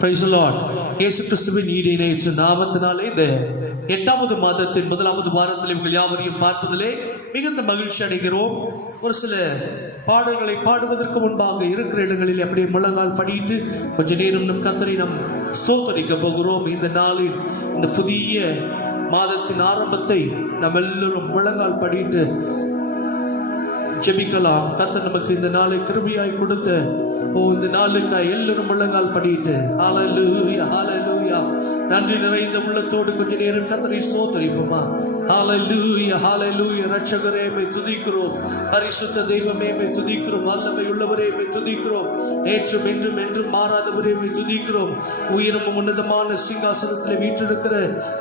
Praise the Lord. இயேசு கிறிஸ்துவின் ஈடு இணையற்ற நாமத்தினாலே இந்த 8வது மாதத்தின் 1வது வாரத்தில் உங்கள் யாவரையும் பார்ப்பதிலே மிகுந்த மகிழ்ச்சி அடைகிறோம். ஒரு சில பாடல்களை பாடுவதற்கு முன்பாக இருக்கிற இடங்களில் அப்படியே முழங்கால் படிட்டு கொஞ்ச நேரம் நம் கர்த்தரை நாம் ஸ்தோத்தரிக்க போகிறோம். இந்த நாளில் இந்த புதிய மாதத்தின் ஆரம்பத்தை நாம் எல்லோரும் முழங்கால் படிட்டு ஜெபிக்கலாம். கர்த்தர் நமக்கு இந்த நாளை கிருபையாய் கொடுத்த இந்த நாளுக்காய் எல்லோரும் முழங்கால் படிட்டு ஹல்லேலூயா ஹல்லேலூயா நன்றி நிறைந்த உள்ளத்தோடு கொஞ்ச நேரம் கர்த்தரை ஸ்தோத்தரிப்போமா. ஹல்லேலூயா ஹல்லேலூயா. ரட்சகரே மை துதிக்கிறோம், பரிசுத்த தெய்வமே மை துதிக்கிறோம், வல்லமை உள்ளவரே மை துதிக்கிறோம், நேற்றும் என்றும் என்றும் மாறாதவரே மை துதிக்கிறோம், உயரும் உன்னதமான சிங்காசனத்தில் வீற்றிருக்கிற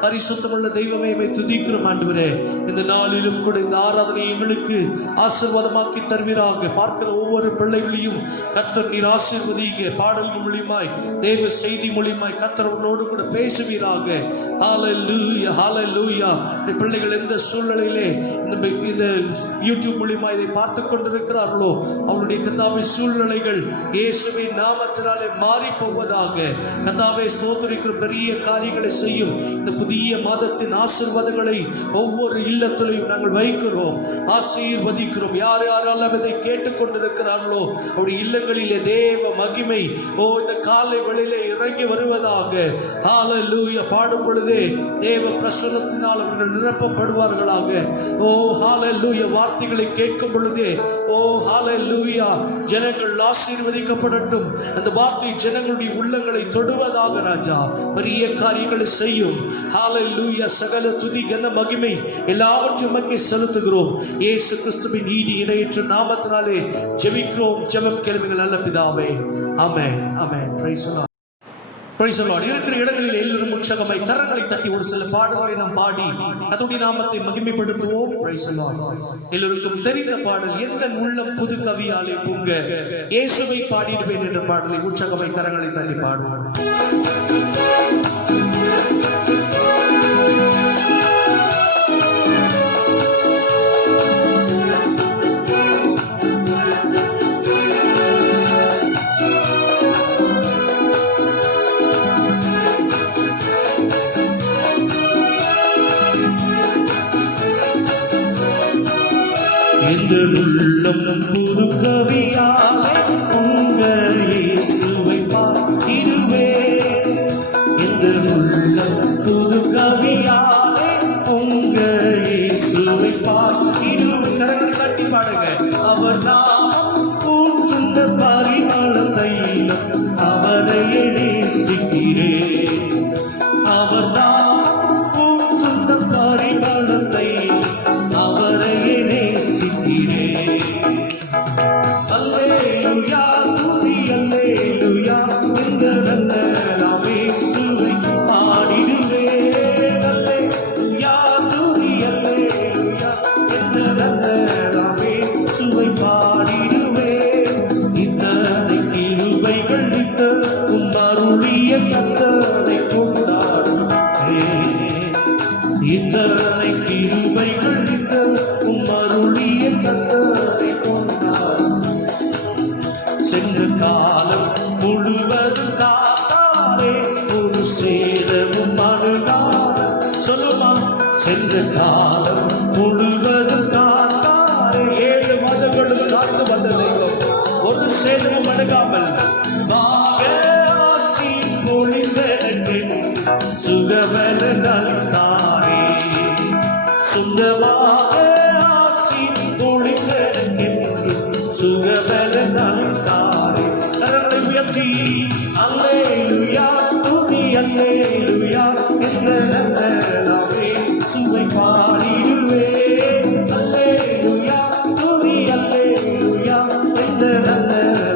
பரிசுத்தமுள்ள தெய்வமே மை துதிக்கிறோம். ஆண்டவரே, இந்த நாளிலும் கூட இந்த ஆராதனை எங்களுக்கு ஆசீர்வாதமாக்கி தருவீராக. பார்க்கிற ஒவ்வொரு பிள்ளைகளையும் கர்த்தர் நீர் ஆசீர்வதிங்க. பாடல்கள் மூலியமாய் தேவ செய்தி மூலியமாய் கர்த்தரோடு கூட பேசுவீராக. ஹல்லேலூயா ஹல்லேலூயா. பிள்ளைகள் எந்த சூழ்நிலையிலே இந்த யூடியூப் மூலியமா இதை பார்த்து கொண்டிருக்கிறார்களோ அவருடைய கர்த்தாவே சூழ்நிலைகள் இயேசுவின் நாமத்தினாலே மாறி போவதாக. கர்த்தாவே ஸ்தோத்திரிக்கிற பெரிய காரியங்களை செய்யும் இந்த புதிய மாதத்தின் ஆசீர்வாதங்களை ஒவ்வொரு இல்லத்திலையும் நாங்கள் வைக்கிறோம், ஆசீர்வதிக்கிறோம். யார் யாரெல்லாம் இதை கேட்டுக்கொண்டிருக்கிறார்களோ அவருடைய இல்லங்களிலே தேவ மகிமை இந்த காலை வேளையிலே இறங்கி வருவதாக. ஹல்லேலூயா. பாடும் பொழுதே தேவ பிரசன்னத்தினால் அவர்கள் நிரப்பப்படுவார்களாக. ஓ ஹல்லேலூயா. வார்த்தைகளை கேட்கும் பொழுதே ஓ ஹல்லேலூயா ஜனங்கள் ஆசீர்வதிக்கப்படட்டும். அந்த வார்த்தை ஜனங்களுடைய உள்ளங்களை தொடுவதாக. ராஜா பெரிய காரியங்களை செய்யும். ஹல்லேலூயா. சகல துதி கன மகிமை எல்லாவற்றையும் உமக்கே செலுத்துகிறோம். இயேசு கிறிஸ்துவின் ஈடு இணையற்ற நாமத்தினாலே ஜெபிக்கிறோம். ஜெபம் கேளுங்கள் நல்ல பிதாவே. ஆமென் ஆமென். Praise the lord. Praise the lord. இருக்கிற இடங்களில் எல்லோரும் உற்சாகமாய் கரங்களை தட்டி ஒரு சில பாடல்களை நாம் பாடி கர்த்தருடைய நாமத்தை மகிமைப்படுத்துவோம். Praise the lord. எல்லோருக்கும் தெரிந்த பாடல் எந்த உள்ளம் புது கவியாலே பொங்க இயேசுவை பாடிடுவேன் என்ற பாடலை உற்சாகமாய் கரங்களை தட்டி பாடுவோம். உள்ளம் புது கவியாலே பொங்க இயேசுவை பாடிடுவேன். இந்த உள்ளம் புது கவியாலே பொங்க இயேசுவை பாடிடுவேன். கரங்களை தட்டி பாடுங்க. அவர் நாமம் ஊற்றுண்ட பரிமள தைலம் அவரையே நேசிக்கிறேன். அவர் நாமம் ஊற்றுண்ட பரிமள தைலம் அவரையே அல்லேலூயா துதி அல்லேலூயா. இந்த நல்ல நாம் இயேசுவை பாடிடுவேன். அல்லேலூயா துதி அல்லேலூயா. இந்த நல்ல நாம் இயேசுவை பாடிடுவேன். இத்தனை கிருபைகள் இத்தனை அருளிய கர்த்தரை கொண்டாடுவேன். இத்தனை கிருபைகள் இத்தனை அருளிய கர்த்தரை சென்ற காலம் முழுவதும் காத்தாரே ஒரு சேதமும் அணுகாத. சொல்லுமா. சென்ற காலம் முழுவதும் காத்தாரே 7 மாதங்களும் காத்து வந்த தெய்வம் ஒரு சேதமும் அணுகாமல் ஆசி பொழிந்தெனக்கு சுகவன நல்தாரே. சொந்தமாக ஆசி பொழிந்தெனக்கு சுகவன நல்தாரே. கரங்களை உயர்த்தி அல்லேலூயா துதி அல்லேலூயா என்ற நல்ல நாம் இயேசுவை பாடிடுவேன். அல்லேலூயா துதி அல்லேலூயா என்ற நல்ல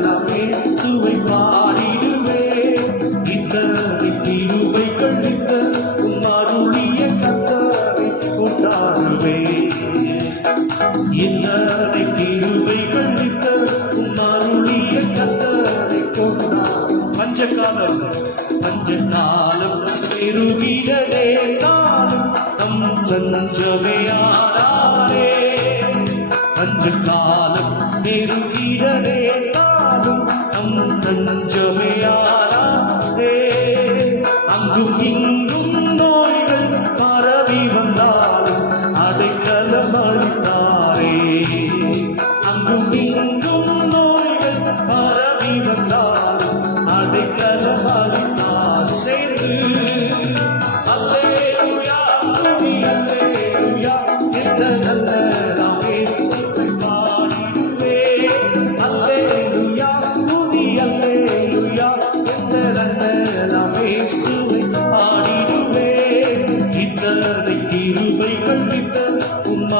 நாம் இயேசுவை பாடிடுவேன். இத்தனை கிருபைகள் இத்தனை அருளிய கர்த்தரை கொண்டாடுவேன். இத்தனை கிருபைகள் அருளிய கர்த்தரை கொண்டாடு. பஞ்சகாலம் பெருகிடவே காலம் நம் தஞ்சமே ஆனாரே. பஞ்சகாலம் பெருகிடவே காலம் நம் தஞ்சமே ஆனாரே.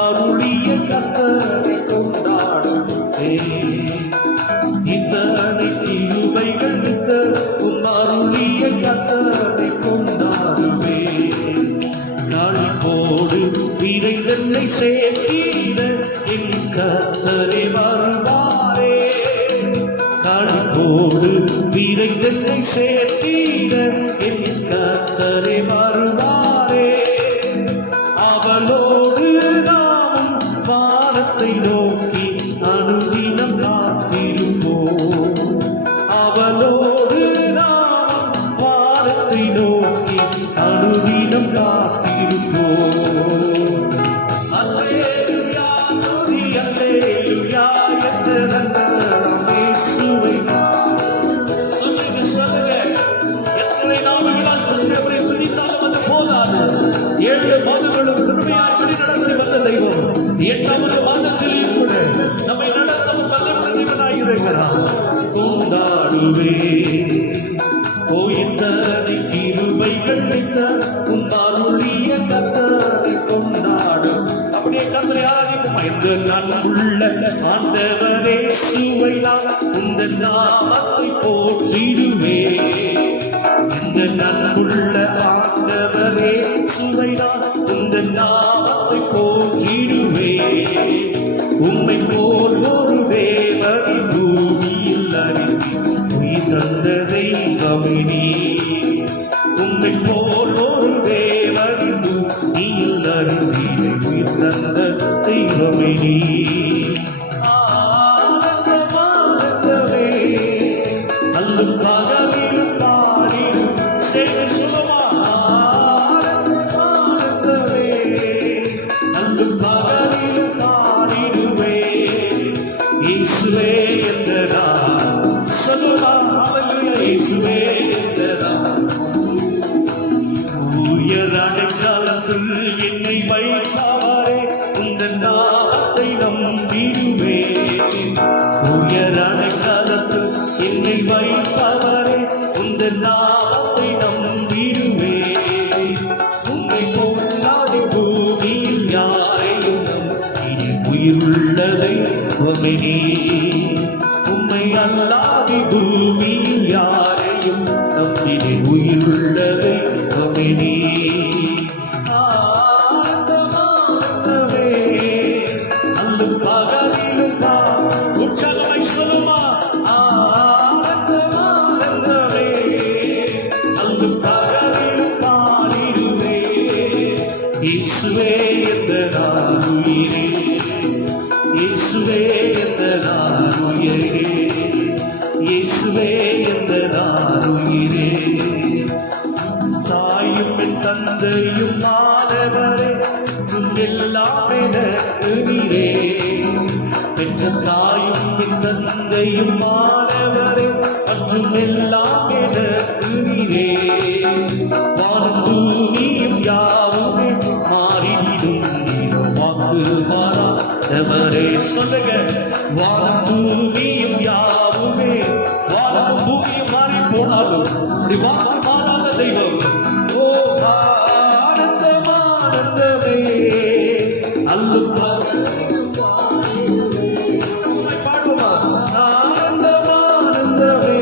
அருளிய கர்த்தரை கொண்டாடுவே. இத்தனை கிருபைகள் வித்த அருளிய கர்த்தரை கொண்டாடுவே. களிப்போடு விரைந்தென்னை சேர்த்திட என் கர்த்தரே வருவாரே. களிப்போடு விரைந்தென்னை சேர்த்திட என் கர்த்தரே வருவாரே. அவளோடு நாம் வானத்தை நோக்கி அனுதினம் காத்திருப்போம். அவளோடு நாம் வானத்தை நோக்கி அனுதினம் காத்திருப்போம். அல்லேலூயா துதி அல்லேலூயா என்று நன்றாம் இயேசுவை. சொல்லுங்க சொல்லுங்க, எத்தனை நாமங்களால் தேவனை துதித்தாலும் அது போதாது. 7 மாதங்களும் கிருபையாய் வழி நடத்தி வந்த தெய்வம் 8வது மாதத்திலேயும் கூட நம்மை நடத்தவும் வல்ல தேவனாய் இருக்கிறார். கொண்டாடுவே ஓ இத்தனை கிருபைகள் வித்த அருளிய கர்த்தரை கொண்டாடும். அப்படியே கர்த்தரை ஆராதிப்போமா? இந்த நன்முள்ள ஆண்டவரே இயேசுவை நான் உந்தன் நாமத்தை போற்றிடுவே. இந்த நன்முள்ள ஆண்டவரே இயேசுவை நான் உந்தன் நாமத்தை போற்றிடுவே. உம்மை போல் ஒரு தேவனை பூமியில் அறிந்து உயிர் தந்த தெய்வமே நீ. உம்மை போல் ஒரு தேவனை பூமியில் அறிந்து உயிர் தந்த தெய்வமே நீ. ஆனந்தமானந்தமே அல்லும் பகலிலும் பாடிடும் செய்தி சுகமா. ஆனந்தமானந்தமே அல்லும் பகலிலும் பாடிடுவே. இயேசுவே என்ற நான் சொல்லுமா. இயேசுவே என்ற நான் உயர் அடைக்கலத்தில் என்னை வைத்தவரே உந்தன் நாமத்தை நம்பிடுவே. உயர் அடைக்கலத்தில் என்னை வைத்தவரே உந்தன் நாமத்தை நம்பிடுவே. உம்மை போலாடி பூமியில் யாரையும் இனி உயிருள்ளதை உம்மை உம்மை அல்லாதி பூமியில் யாரையும் நம்பினே உயிருள்ளதை உம்மை. ஆனந்தமானந்தமே அல்லும் பகலிலும் உற்சாகமாய் சொல்லுமா. ஆனந்தமானந்தமே அல்லும் பகலிலும் பாடிடுவே. இயேசுவே என்ற நான் உயிரே. இயேசுவே என்ற நான் உயிரே. இயேசுவே என்ற நான் உயிரே. தாயும் என் தந்தையும் மாணவரே எல்லாம் எனக்கு நீரே. பெற்ற தாயும் என் தந்தையும் மாணவரே மற்றும் எல்லாம் எனக்கு நீரே. வானம் பூமியும் யாவுமே மாறிடும் நீரும் வாக்கு மாறாதவரே. சொல்லுங்க, வானம் பூமியும் யாவுமே. வானம் பூமியும் மாறி போனாலும் அப்படி வாக்கு மாறாத தெய்வம். ஓ ஆனந்தமானந்தமே அல்லும் பாடுமா. ஆனந்தமானந்தமே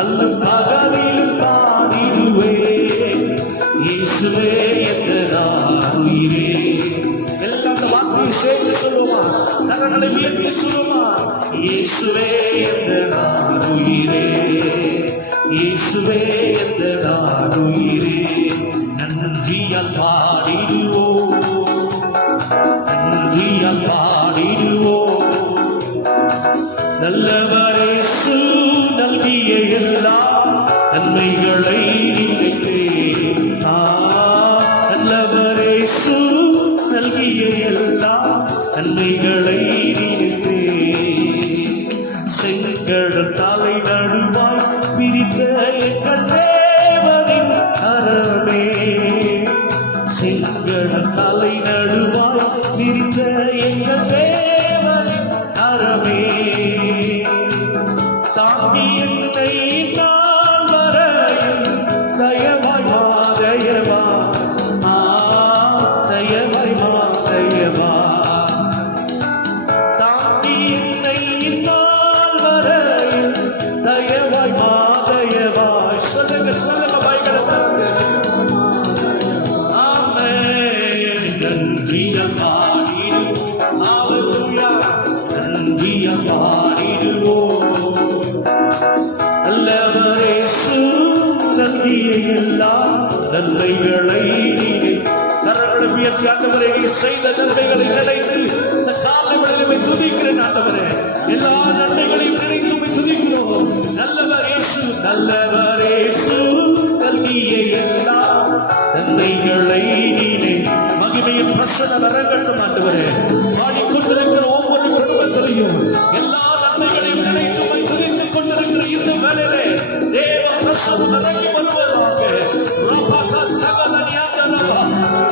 அல்லும் பகலிலும் பாடிடுவே. இயேசுவே என்ற நான் உயிரே. எல்லாம் அந்த வார்த்தையை சேர்த்து சொல்லுமா. கரங்களை உயர்த்தி சொல்லுமா. இயேசுவே என்ற நான் உயிரே. இயேசுவே என்ற நான் உயிரே. நன்றியால் பாடிடுவோம். நன்றியால் பாடிடுவோம். நல்லவரே இயேசு நல்கிய எல்லா நன்மைகளை நினைத்தே. நல்லவரே இயேசு நல்கிய எல்லா நன்மைகளை நினைத்தே. செங்கடல் தலை நடுவாய் பிரித்த எங்கள் தேவனின் கரமே. செங்கடல் தலை நடுவாய் பிரித்த எங்கள் தேவனின் கரமே. தாங்கி என்னை நான் வரையும் தயவாய் மாதயவா. தயவாய் மாதயவா. எல்லா நன்மைகளை கரங்களை உயர்த்தி ஆண்டவரே நீ செய்த நன்மைகளை நினைத்து இந்த காலை வேளையிலே துதிக்கிறேன் ஆண்டவரே. எல்லா நன்மைகளையும் நினைத்து துதிக்கிறோம். நல்லவர் இயேசு, நல்லவர் இயேசு, நல்கிய எல்லா நன்மைகளை நீனே. மகிமையின் பிரசன்னம் வரங்கட்டும் ஆண்டவரே. பாடிக்கொண்டிருக்கிற ஒவ்வொரு குடும்பத்திலையும் எல்லா நன்மைகளையும் நினைத்து துதித்துக் கொண்டிருக்கிற இந்த வேளையிலே தேவ பிரசன்னம் இறங்கி வருவதாக.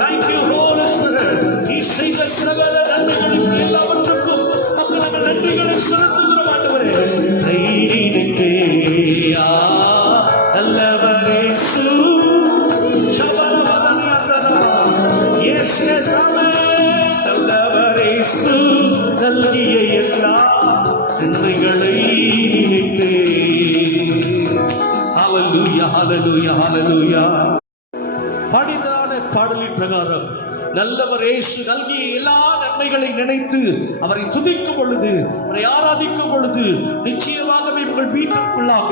Thank you, Holy Spirit. நீ செய்த சகல நன்மைகளுக்கு எல்லாவற்றுக்கும் மக்கள் நம்ம நன்றிகளை செலுத்துகிறோம் ஆண்டவரே. நல்லவர் இயேசு, yes, yes, amen. நல்லவர் இயேசு, நல்கிய எல்லா நன்மைகளை நினைத்தே. Hallelujah, hallelujah, hallelujah. பாடினான பாடலின் பிரகாரம் நல்லவர் இயேசு நல்கிய எல்லா நன்மைகளை நினைத்து அவரை துதிக்கும் பொழுது, அவரை ஆராதிக்கும் பொழுது நிச்சயமாகவே உங்கள் வீட்டிற்குள்ளாக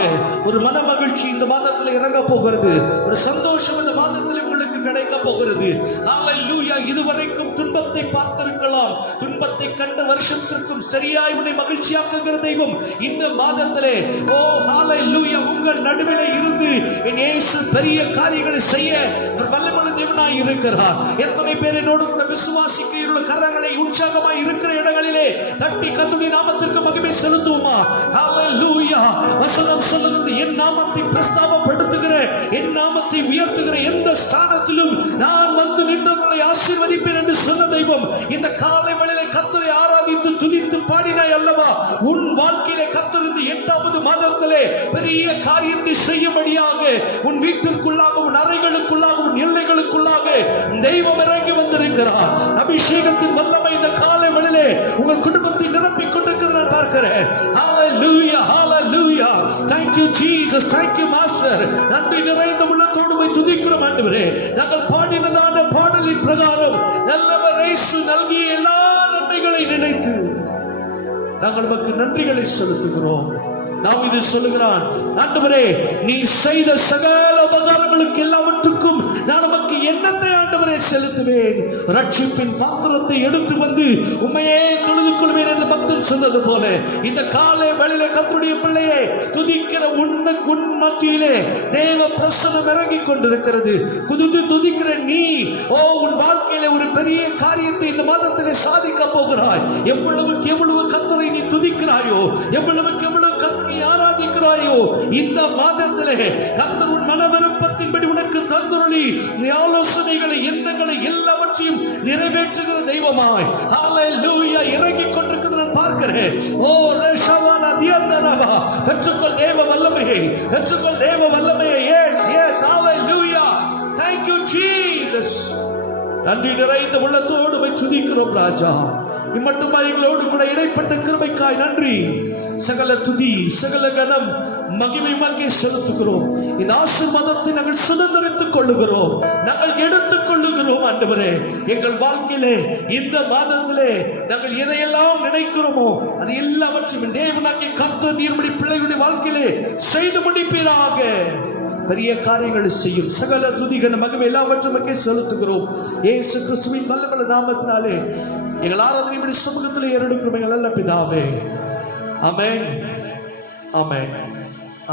ஒரு மன மகிழ்ச்சி இந்த மாதத்தில் இறங்க போகிறது. ஒரு சந்தோஷம் இந்த மாதத்தில் உங்களுக்கு கிடைக்க போகிறது. ஹல்லேலூயா. இதுவரைக்கும் துன்பத்தை பார்த்திருக்கலாம். துன்பத்தை கண்ட வருஷத்திற்கும் சரியாய் உன்னை மகிழ்ச்சியாக்குகிற தெய்வம் இந்த மாதத்திலே ஓ ஹல்லேலூயா உங்கள் நடுவிலே இருந்து என் இயேசு பெரிய காரியங்களை செய்ய வல்லமையுள்ள தேவனாய் இருக்கிறார். எத்தனை பேர் என்னோடு கூட விசுவாசிக்கிற கரங்களை உற்சாகமாய் இருக்கிற இடங்களிலே தட்டி கர்த்தருடைய நாமத்திற்கு மகிமை செலுத்துவோமா? ஹல்லேலூயா. வசனம் சொல்லுகிறது, என் நாமத்தை பிரஸ்தாபப்படுத்துகிற, என் நாமத்தை உயர்த்துகிற எந்த ஸ்தானத்திலும் நான் வந்து நின்றவர்களை ஆசீர்வதிப்பேன் என்று சொன்ன தெய்வம் இந்த காலை வேளையிலே கர்த்தரை ஆராதித்து துதித்து பாடினாய் அல்லவா? உன் வாழ்க்கையிலே கர்த்தர் இந்த 8வது மாதத்திலே பெரிய காரியத்தை செய்யும்படியாக உன் வீட்டிற்குள்ளாக, உன் அறைகளுக்குள்ளாக, உன் எல்லைகளுக்குள்ளாக தெய்வம் இறங்கி வந்திருக்கிறார். அபிஷேகத்தின் வல்லமை இந்த காலை வேளையிலே உங்கள் குடும்பத்தை நிரப்பிக் கொண்டிருக்கிறது நான் பார்க்கிறேன். ஹல்லேலூயா, ஹல்லேலூயா. Thank you Jesus, thank you master. நன்றி நிறைந்த உள்ளத்தோடு போய் துதிக்கிறோம் ஆண்டவரே. நாங்கள் பாடினதான பாடலின் பிரகாரம் நல்லவர் இயேசு நல்கிய எல்லா நன்மைகளை நினைத்து நாங்கள் உமக்கு நன்றிகளை செலுத்துகிறோம். தாவீது சொல்லுகிறான், ஆண்டவரே நீ செய்த சகல உபகாரங்களுக்கு எல்லாவற்றுக்கும் நான் உமக்கு எண்ணத்தை ஆண்டவரே செலுத்துவேன். ரட்சிப்பின் பாத்திரத்தை எடுத்து வந்து உம்மையே தொழுது கொள்வேன் என்று பக்தன் சொன்னது போல இந்த காலை வேளையிலே கர்த்தருடைய பிள்ளையை துதிக்கிற உன் மத்தியிலே தேவ பிரசன்னம் இறங்கி கொண்டிருக்கிறது. குதித்து துதிக்கிற நீ ஓ உன் வாழ்க்கையிலே ஒரு பெரிய காரியத்தை இந்த மாதத்திலே சாதிக்க போகிறாய். எவ்வளவுக்கு எவ்வளவு கர்த்தரை நீ துதிக்கிறாயோ, எவ்வளவுக்கு எவ்வளவு கர்த்தரை ஆராதிக்கிறாயோ, இந்த மாதத்திலே கர்த்தர் உன் மன விருப்பத்தின்படி உனக்கு தந்துருளி நீ ஆலோசனைகளை, எண்ணங்களை எல்லாவற்றையும் நிறைவேற்றுகிற தெய்வமாய் ஹல்லேலூயா இறங்கிக் கொண்டிருக்கிறது நான் பார்க்கிறேன். ஓ ரஷவானா தியந்தரவா, பெற்றுக்கொள் தேவ வல்லமையை, பெற்றுக்கொள் தேவ வல்லமையை. Yes yes hallelujah. Thank you Jesus. நன்றி நிறைந்த உள்ளத்தோடு போய் துதிக்கிறோம் ராஜா. இம்மட்டுமா எங்களோடு கூட இடைப்பட்ட கிருபைக்காய் நன்றி. சகல துதி, சகல கனம், மகிமை மகிமை செலுத்துகிறோம். இந்த ஆசீர்வாதத்தை நாங்கள் சுதந்திரித்துக் கொள்ளுகிறோம், நாங்கள் எடுத்துக் கொள்ளுகிறோம் ஆண்டவரே. எங்கள் வாழ்க்கையிலே இந்த மாதத்திலே நாங்கள் எதையெல்லாம் நினைக்கிறோமோ அது எல்லாவற்றையும் தேவனாகிய கர்த்தர் நீர்மடி பிள்ளைகளுடைய வாழ்க்கையிலே செய்து முடிப்பீராக. பெரிய காரியங்களை செய்யும் சகல துதிகன மகிமை எல்லாவற்றுமே செலுத்துகிறோம் இயேசு கிறிஸ்துவின் வல்லமையுள்ள நாமத்தினாலே. எங்கள் ஆராதனை சமூகத்தில் ஏறெடுக்கிறோம் எங்கள் நல்ல பிதாவே. ஆமென், ஆமென்,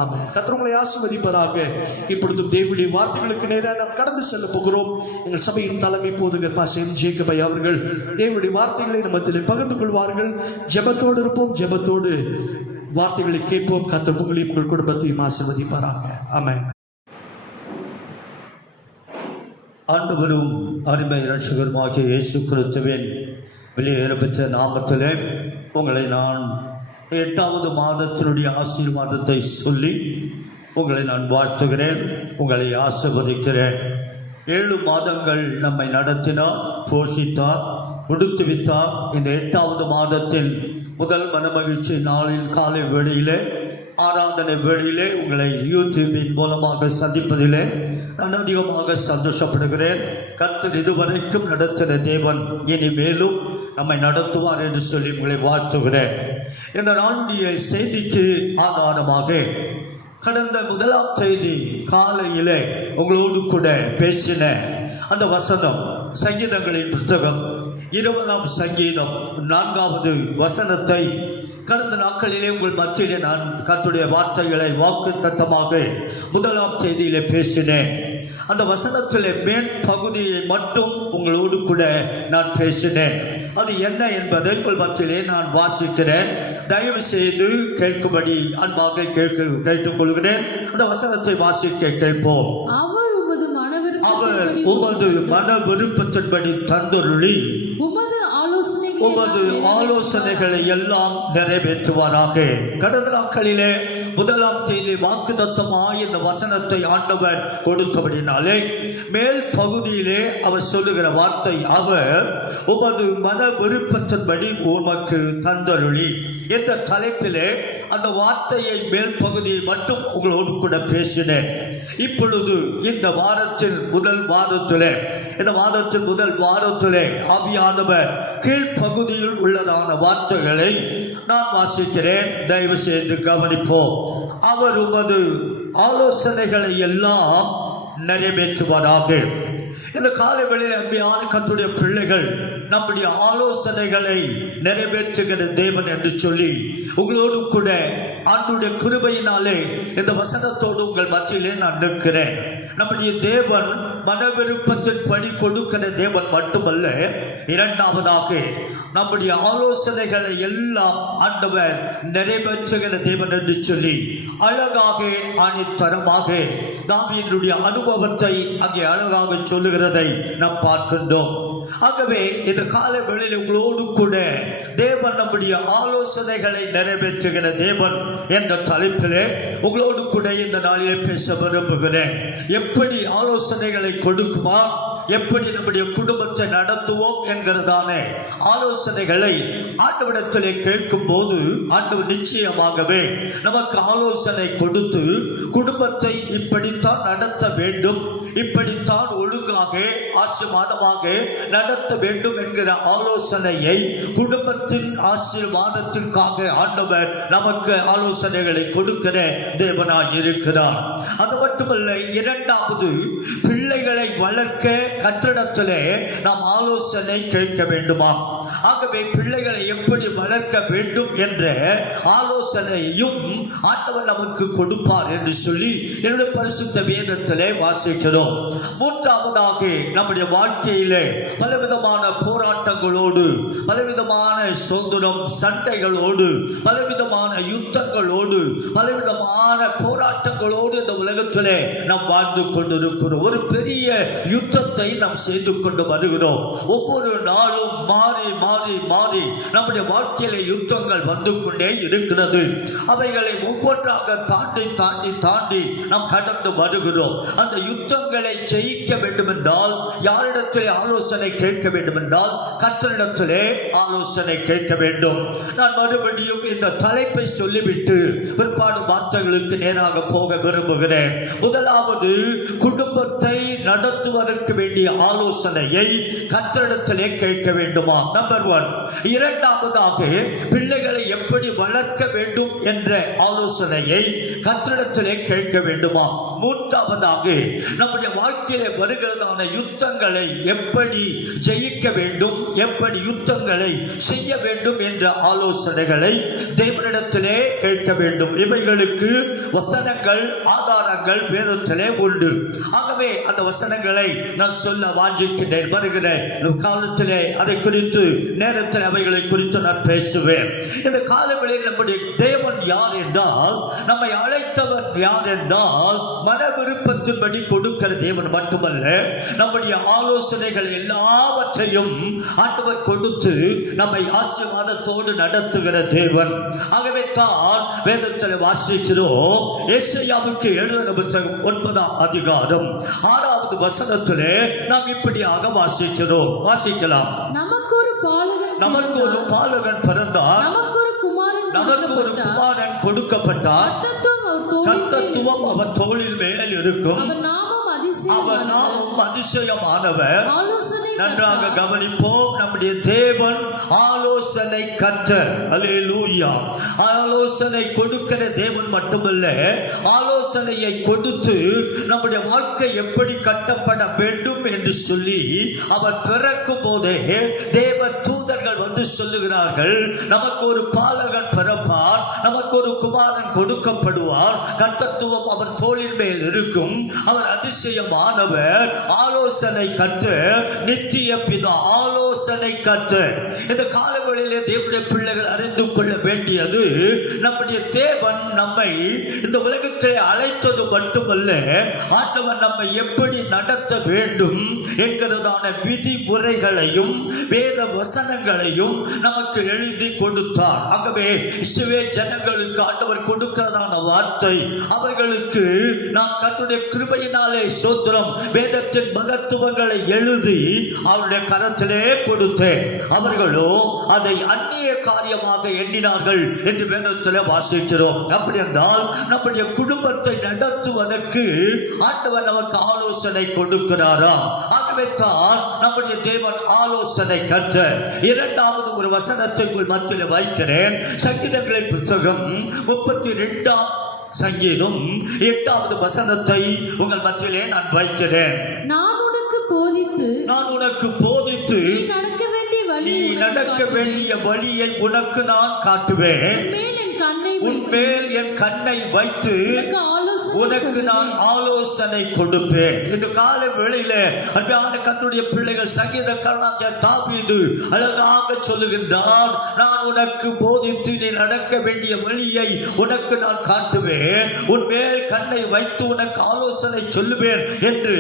ஆமென். கர்த்தர் உங்களை ஆசீர்வதிப்பாராக. இப்பொழுதும் தேவனுடைய வார்த்தைகளுக்கு நேராக நாம் கடந்து செல்ல போகிறோம். எங்கள் சபையின் தலைமை போதகர் பாஸ்டர் ஜேக்கப் ஐயா அவர்கள் தேவனுடைய வார்த்தைகளை நம்மத்தில் பகிர்ந்து கொள்வார்கள். ஜெபத்தோடு இருப்போம், ஜெபத்தோடு வார்த்தைகளை கேட்போம். கர்த்தர் உங்களையும் உங்கள் குடும்பத்தையும் ஆசீர்வதிப்பாராக. ஆமென். ஆண்டவரும் அருமை இரட்சகருமாகிய இயேசு கிறிஸ்துவின் வெளியேறப்பெற்ற நாமத்திலே உங்களை நான் 8வது மாதத்தினுடைய ஆசீர்வாதத்தை சொல்லி உங்களை நான் வாழ்த்துகிறேன், உங்களை ஆசீர்வதிக்கிறேன். 7 மாதங்கள் நம்மை நடத்தினார், போஷித்தார், உடுத்துவித்தார். இந்த 8வது மாதத்தின் முதல் மனமகிழ்ச்சி நாளின் காலை வேளையிலே, ஆராதனை வேளையிலே உங்களை யூடியூபின் மூலமாக சந்திப்பதிலே நான் அதிகமாக சந்தோஷப்படுகிறேன். கர்த்தர் இதுவரைக்கும் நடத்தின தேவன் இனிமேலும் நம்மை நடத்துவார் என்று சொல்லி உங்களை வாழ்த்துகிறேன். இந்த நாளுடைய செய்திக்கு ஆதாரமாக கடந்த முதலாம் தேதி காலையிலே உங்களோடு கூட பேசின அந்த வசனம் சங்கீதங்களின் புத்தகம் 20ஆம் சங்கீதம் 4வது வசனத்தை கடந்த நாட்களிலே உங்கள் மத்தியிலே நான் கர்த்தருடைய வார்த்தைகளை வாக்குத்தத்தமாக முதலாம் தேதியிலே பேசினேன். அந்த வசனத்திலே மேல் பகுதியை மட்டும் உங்களோடு கூட நான் பேசினேன். அது என்ன என்பதை உங்கள் மத்தியிலே நான் வாசிக்கிறேன். தயவு செய்து கேட்கும்படி அன்பாக கேட்டுக்கொள்கிறேன். அந்த வசனத்தை வாசிக்க கேட்போம். அவர் உமது மன விருப்பத்தின்படி தந்தருளி உமது ஆலோசனைகளை எல்லாம் நிறைவேற்றுவாராக. கடந்த நாட்களிலே முதலாம் தேதி வாக்குத்தத்தமாய் இந்த வசனத்தை ஆண்டவர் கொடுத்தபடினாலே மேல் பகுதியிலே அவர் சொல்லுகிற வார்த்தை, அவர் உமது மன விருப்பத்தின்படி உமக்கு தந்தருளி என்ற தலைப்பிலே அந்த வார்த்தையை மேல் பகுதியை மட்டும் உங்களோடு கூட பேசினேன். இப்பொழுது இந்த வாரத்தின் முதல் வாரத்திலே ஆவியானவர் கீழ்ப்பகுதியில் உள்ளதான வார்த்தைகளை நான் வாசிக்கிறேன். தயவு செய்து கவனிப்போம். அவர் உமது ஆலோசனைகளை எல்லாம் நிறைவேற்றுவாராக. இந்த காலவெளியில் அன்பான கர்த்தருடைய பிள்ளைகள், நம்முடைய ஆலோசனைகளை நிறைவேற்றுகிற தேவன் என்று சொல்லி உங்களோடு கூட ஆண்டவருடைய கிருபையினாலே இந்த வசனத்தோடு உங்கள் மத்தியிலே நான் நிற்கிறேன். நம்முடைய தேவன் மன விருப்பத்தின் படி கொடுக்கிற தேவன் மட்டுமல்ல, இரண்டாவதாக நம்முடைய ஆலோசனைகளை எல்லாம் ஆண்டவர் நிறைவேற்றுகிற தேவன் என்று சொல்லி அழகாக ஆணித்தரமாக தாவீதுடைய அனுபவத்தை அங்கே அழகாக சொல்லுகிறதை நாம் பார்க்கின்றோம். ஆகவே இந்த கால வேளையில் உங்களோடு கூட தேவன் நம்முடைய ஆலோசனைகளை நிறைவேற்றுகிற தேவன் என்ற தலைப்பிலே உங்களோடு கூட இந்த நாளிலே பேச விரும்புகிறேன். எப்படி ஆலோசனைகளை கொடுக்குமார், எப்படி நம்முடைய குடும்பத்தை நடத்துவோம் என்கிறதான ஆலோசனைகளை ஆண்டவரிடத்திலே கேட்கும் போது ஆண்டவர் நிச்சயமாகவே நமக்கு ஆலோசனை கொடுத்து குடும்பத்தை இப்படித்தான் நடத்த வேண்டும், இப்படித்தான் ஒழுங்காக ஆசீர்வாதமாக நடத்த வேண்டும் என்கிற ஆலோசனையை குடும்பத்தின் ஆசீர்வாதத்திற்காக ஆண்டவர் நமக்கு ஆலோசனைகளை கொடுக்கிற தேவனாய் இருக்கிறார். அது மட்டுமல்ல, இரண்டாவது, பிள்ளைகளை வளர்க்க கர்த்தரிடத்திலே நாம் ஆலோசனை கேட்க வேண்டுமா? ஆகவே பிள்ளைகளை எப்படி வளர்க்க வேண்டும் என்ற ஆலோசனையும் ஆண்டவர் நமக்கு கொடுப்பார் என்று சொல்லி என்னுடைய பரிசுத்த வேதத்திலே வாசிக்கிறோம். மூன்றாவதாக, நம்முடைய வாழ்க்கையிலே பலவிதமான போராட்டங்களோடு, பலவிதமான சுதந்திரம் சண்டைகளோடு, பலவிதமான யுத்தங்களோடு, பலவிதமான போராட்டங்களோடு இந்த உலகத்திலே நாம் வாழ்ந்து கொண்டிருக்கிறோம். ஒரு பெரிய யுத்தத்தை நாம் செய்து கொண்டு வருகிறோம். ஒவ்வொரு நாளும் மாறி மாறி மாறி நம்முடைய வாழ்க்கையில யுத்தங்கள் வந்து கொண்டே இருக்கிறது. அவைகளை ஒவ்வொன்றாக தாண்டி தாண்டி தாண்டி நாம் கடந்து வருகிறோம். அந்த யுத்தங்களை ஜெயிக்க வேண்டும் என்றால் யாரிடத்திலே ஆலோசனை கேட்க வேண்டும் என்றால் கர்த்தரிடத்திலே ஆலோசனை கேட்க வேண்டும். நான் மறுபடியும் இந்த தலைப்பை சொல்லிவிட்டு பிற்பாடு வார்த்தைகளுக்கு நேராக போக விரும்புகிறேன். முதலாவது, குடும்பத்தை நடத்துவதற்கு வேண்டிய ஆலோசனையை கர்த்தரிடத்திலே கேட்க வேண்டுமா? நம்பர் 1. இரண்டாவதாக, பிள்ளைகளை எப்படி வளர்க்க வேண்டும் என்ற ஆலோசனையை கர்த்தரிடத்திலே கேட்க வேண்டுமா? மூன்றாவதாக, நம்முடைய வாழ்க்கையிலே வருகிறதான யுத்தங்களை எப்படி ஜெயிக்க வேண்டும், எப்படி யுத்தங்களை செய்ய வேண்டும் என்ற ஆலோசனைகளை தேவனிடத்திலே கேட்க வேண்டும். இவைகளுக்கு வசனங்கள், ஆதாரங்கள் வேதத்திலே உண்டு. ஆகவே அந்த வசனங்களை நான் சொல்ல வாஞ்சிக்கிறேன். வருகிற காலத்திலே அதை குறித்து, நேரத்தில் அவைகளை குறித்து நான் பேசுவேன். இந்த காலங்களில் நம்முடைய தேவன் யார் என்றால், நம்மை அழைத்தவர் யார் என்றால், மன விருப்பத்தின்படி கொடுக்கிற தேவன் மட்டுமல்ல, நம்முடைய ஆலோசனைகள் எல்லாவற்றையும் ஆண்டவர் கொடுத்து நம்மை ஆசீர்வாதத்தோடு நடத்துகிற தேவன். ஆகவே தான் வேதத்தில் வாசிக்கிறோம். ஏசாயாவுக்கு எழுதின புத்தகம் 9ஆம் அதிகாரம் 6வது வசனத்திலே நாம் இப்படியாக வாசிக்கிறோம். வாசிக்கலாம். நமக்கு ஒரு பாலகன் பிறந்தார், நமக்கு ஒரு குமாரன் கொடுக்கப்பட்டார், கர்த்தத்துவம் அவர் தோளின் மேல் இருக்கும், அவர் நாமும் அதிசயமானவர். நன்றாக கவனிப்போம். நம்முடைய தேவன் ஆலோசனை கர்த்தர். அல்லேலூயா. ஆலோசனை கொடுக்கிற தேவன் மட்டுமல்ல, ஆலோசனையை கொடுத்து நம்முடைய வாழ்க்கை எப்படி கட்டப்பட வேண்டும் என்று சொல்லி அவர் பிறக்கும் போதே தேவ தூதர்கள் வந்து சொல்லுகிறார்கள், நமக்கு ஒரு பாலகன் பிறப்பார், நமக்கு ஒரு குமாரன் கொடுக்கப்படுவார், கர்த்தத்துவம் அவர் தோளின் மேல் இருக்கும், அவர் அதிசயமானவர், ஆலோசனை கர்த்தர், நித்திய பிதா, ஆலோசனை கர்த்தர். இந்த காலங்களிலே தேவனுடைய பிள்ளைகள் அறிந்து கொள்ள வேண்டியது, நம்முடைய தேவன் நம்மை இந்த உலகத்தை அழைத்தது மட்டுமல்ல, ஆண்டவர் நம்மை எப்படி நடத்த வேண்டும் என்கிறதான விதிமுறைகளையும் வேத வசனங்களையும் நமக்கு எழுதி கொடுத்தார். ஆகவே இஸ்ரவேல் ஜனங்களுக்கு ஆண்டவர் கொடுக்கிறதான வார்த்தை, அவர்களுக்கு நான் கர்த்தருடைய கிருபையினாலே ஸ்தோத்திரம், வேதத்தின் மகத்துவங்களை எழுதி அவருடைய கரத்திலே கொடுத்தேன். அவர்களோ அதை அந்நிய காரியமாக எண்ணினார்கள் என்று வேதத்திலே வாசிக்கிறோம். அப்படி என்றால் நம்முடைய குடும்பத்தை நடத்துவதற்கு ஆண்டவர் நமக்கு ஆலோசனை கொடுக்கிறாரா? ஆகவே தான் நம்முடைய தேவன் ஆலோசனை கர்த்தர். இரண்டாவது ஒரு வசனத்தை உங்கள் மத்தியில் வைக்கிறேன். சங்கீதங்களின் புத்தகம் 32ஆம் சங்கீதம் 8வது வசனத்தை உங்கள் மத்தியிலே நான் வைக்கிறேன். நான் உனக்கு போதித்து நீ நடக்க வேண்டிய வழியை உனக்கு நான் காட்டுவேன். உன்மேல் என் கண்ணை வைத்து உனக்கு நான் ஆலோசனை கொடுப்பேன். இந்த கால வேளையில அன்பான கர்த்தருடைய பிள்ளைகள், சங்கீதக்காரனாகிய தாவீது அழகாக சொல்லுகின்றார், நான் உனக்கு போதித்து நீ நடக்க வேண்டிய வழியை உனக்கு நான் காட்டுவேன், உன் மேல் கண்ணை வைத்து உனக்கு ஆலோசனை சொல்லுவேன் என்று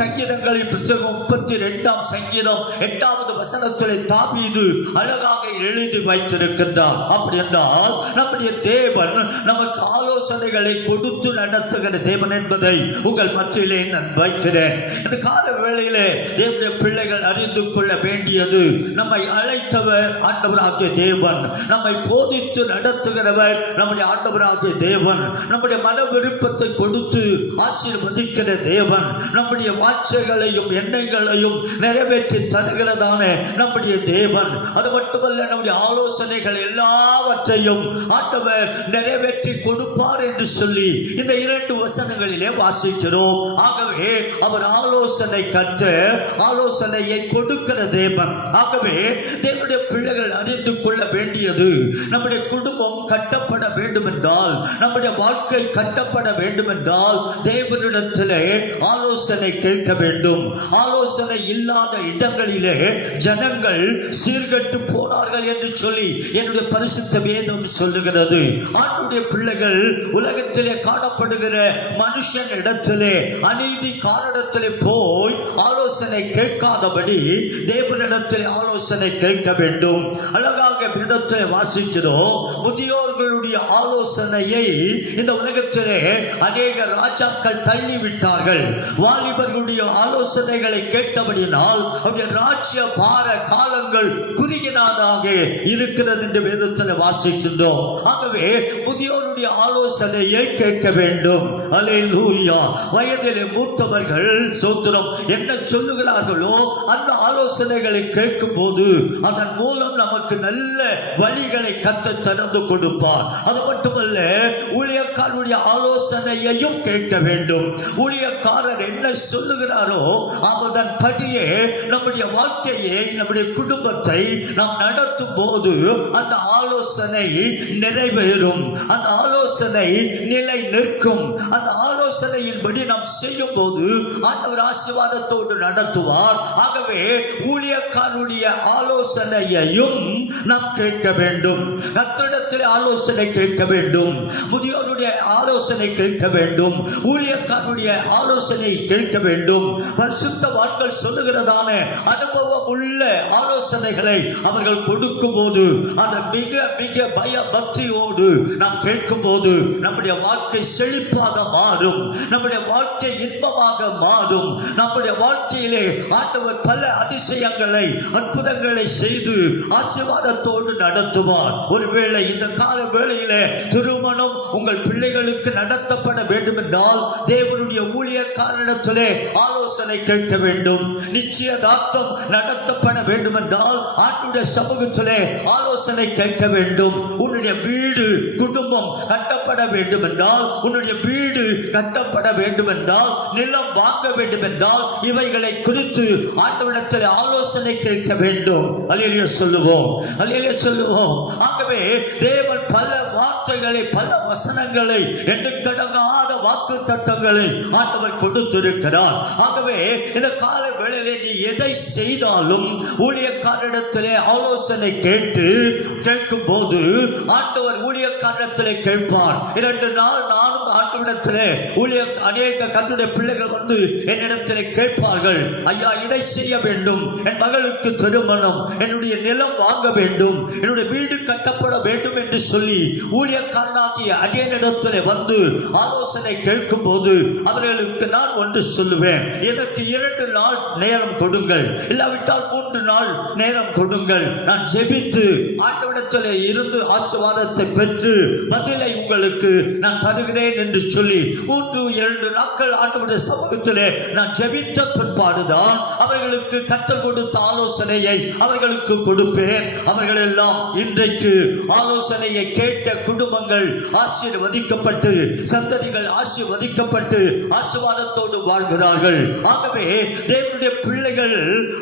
சங்கீதங்களின் புத்தகம் 32ஆம் சங்கீதம் 8வது வசனத்திலே தாவீது அழகாக எழுதி வைத்திருக்கின்றார். அப்படி என்றால் நம்முடைய தேவன் நமக்கு ஆலோசனைகளை கொடுத்து நடத்துகிற தேவன் என்பதை உங்கள் மத்தியிலே நான் வைக்கிறேன். இந்த கால வேளையிலே தேவனுடைய பிள்ளைகள் அறிந்து கொள்ள வேண்டியது, நம்மை அழைத்தவர் ஆண்டவராகிய தேவன், நம்மை போதித்து நடத்துகிறவர் நம்முடைய ஆண்டவராகிய தேவன், நம்முடைய மன விருப்பத்தை கொடுத்து ஆசீர்வதிக்கிற தேவன், நம்முடைய வாஞ்சைகளையும் எண்ணங்களையும் நிறைவேற்றி தருகிறதான நம்முடைய தேவன். அது மட்டுமல்ல, நம்முடைய ஆலோசனைகள் எல்லாவற்றையும் ஆண்டவர் நிறைவேற்றி கொடுப்பார் என்று சொல்லி இந்த 2 வசனங்களிலே வாசிக்கிறோம். ஆகவே அவர் ஆலோசனை கர்த்தர், ஆலோசனையை கொடுக்கிற தேவன். ஆகவே தேவனுடைய பிள்ளைகள் அறிந்து கொள்ள வேண்டியது, நம்முடைய குடும்பம் கட்டப்பட வேண்டும் என்றால், நம்முடைய வாழ்க்கை கட்டப்பட வேண்டும் என்றால் தேவனிடத்திலே ஆலோசனை கேட்க வேண்டும். ஆலோசனை இல்லாத இடங்களிலே ஜனங்கள் சீர்கெட்டு போனார்கள் என்று சொல்லி என்னுடைய பரிசுத்த வேதம் சொல்லுகிறது. ஆண்டுடைய பிள்ளைகள் உலகத்திலே காணப்படுகிற மனுஷன் இடத்திலே, அநீதி காரணத்திலே போய் ஆலோசனை கேட்காதபடி தேவனிடத்திலே ஆலோசனை கேட்க வேண்டும். அழகாக வேதத்திலே வாசிக்கிறோம், முதியோர்களுடைய ஆலோசனையை இந்த உலகத்திலே அநேக ராஜாக்கள் தள்ளிவிட்டார்கள். வாலிபர்களுடைய ஆலோசனைகளை கேட்டபடினால் அவருடைய ராஜ்ய பார காலங்கள் குறுகினதாக இருக்கிறது என்று வேதத்தில் வாசிக்கின்றோம். ஆகவே முதியோருடைய ஆலோசனையை கேட்க வேண்டும். அல்லேலூயா. வயதிலே மூத்தவர்கள் சோத்திரம் என்ன சொல்லுகிறார்களோ அந்த ஆலோசனைகளை கேட்கும் போது அதன் மூலம் நமக்கு நல்ல வழிகளை கத்த திறந்து கொடுப்பார். அது மட்டுமல்ல, ஊழியக்காரருடைய ஆலோசனையையும் கேட்க வேண்டும். ஊழியக்காரர் என்ன சொல்லுகிறாரோ அதன் படியே நம்முடைய வாழ்க்கையை, நம்முடைய குடும்பத்தை நாம் நடத்தும் போது அந்த ஆலோசனை நிறைவேறும், அந்த ஆலோசனை நிலை நிற்கும். அந்த ஆலோசனையின்படி நாம் செய்யும் போது ஆண்டவர் ஆசீர்வாதத்தோடு நடத்துவார். ஆகவே ஊழியக்காரருடைய ஆலோசனையையும் நாம் கேட்க வேண்டும். கர்த்தரிடத்தில் ஆலோசனை கேட்க வேண்டும், முதியோருடைய ஆலோசனை கேட்க வேண்டும், ஊழியக்காரருடைய ஆலோசனை கேட்க வேண்டும். பரிசுத்தவான்கள் சொல்லுகிறதான அனுபவம் உள்ள ஆலோசனைகளை அவர்கள் கொடுக்கும் போது அந்த மிக மிக பய பக்தியோடு நாம் கேட்கும் போது நம்முடைய வாழ்க்கை செழிப்பாக மாறும், நம்முடைய வாழ்க்கை இன்பமாக மாறும். நம்முடைய வாழ்க்கையிலே ஆண்டவர் பல அதிசயங்களை, அற்புதங்களை செய்து ஆசீர்வாதத்தோடு ஞானத்தோடு நடத்துவார். ஒருவேளை இந்த கால வேளையிலே திருமணம் உங்கள் பிள்ளைகளுக்கு நடத்தப்பட வேண்டும் என்றால் தேவனுடைய ஊழியக்காரனிடத்திலே ஆலோசனை கேட்க வேண்டும். நிச்சயதார்த்தம் நடத்தப்பட வேண்டும் என்றால் ஆண்டுடைய சமூகத்திலே ஆலோசனை கேட்க வேண்டும். உன்னுடைய வீடு குடும்பம் கட்டப்பட வேண்டும் என்றால், உன்னுடைய வீடு கட்டப்பட வேண்டும் என்றால், நிலம் வாங்க வேண்டும் என்றால் இவைகளை குறித்து ஆண்டவரிடத்தில் ஆலோசனை கேட்க வேண்டும். அல்லேலூயா சொல்லுவோம், அல்லேலூயா சொல்லுவோம். ஆகவே தேவன் பல வார்த்தைகளை, பல வசனங்களை, எண்ணுக்கடங்காத வாக்கு தத்தங்களை ஆண்டவர் கொடுத்திருக்கிறார். ஆகவே இந்த கால வேளையிலே நீ எதை செய்தாலும் ஊழியக்காரரிடத்திலே ஆலோசனை கேட்கும் போது ஆண்டவர் ஊழியக்காரரிடத்திலே கேட்பார். 2 நாள் நானும் ஆண்டவரிடத்திலே அநேக கர்த்தருடைய பிள்ளைகள் வந்து என்னிடத்திலே கேட்பார்கள், ஐயா இதை செய்ய வேண்டும், என் மகளுக்கு திருமணம், என்னுடைய நிலம் வாங்க வேண்டும், என்னுடைய வீடு கட்டப்பட வேண்டும் என்று சொல்லி ஊழியக்காரனாகிய அடியனிடத்திலே வந்து ஆலோசனை கேட்கும் போது அவர்களுக்கு நான் ஒன்று சொல்லுவேன், எனக்கு 2 நாள் நேரம் கொடுங்கள், இல்லாவிட்டால் 3 நாள் நேரம் கொடுங்கள், நான் ஜெபித்து ஆண்டவரிடத்திலே இருந்து ஆசீர்வாதத்தை பெற்று பதிலை உங்களுக்கு நான் தருகிறேன் என்று சொல்லி 3-2 நாட்கள் ஆண்டவருடைய சமூகத்திலே நான் ஜெபித்த பிற்பாடுதான் அவர்களுக்கு கர்த்தர் கொடுத்த ஆலோசனையை அவர்களுக்கு கொடுப்பேன். அவர்கள் எல்லாம் இன்றைக்கு ஆலோசனையை கேட்ட குடும்பங்கள் ஆசீர்வதிக்கப்பட்டு, சந்ததிகள் ஆசீர்வதிக்கப்பட்டு ஆசீர்வாதத்தோடு வாழ்கிறார்கள். ஆகவே தேவனுடைய பிள்ளைகள்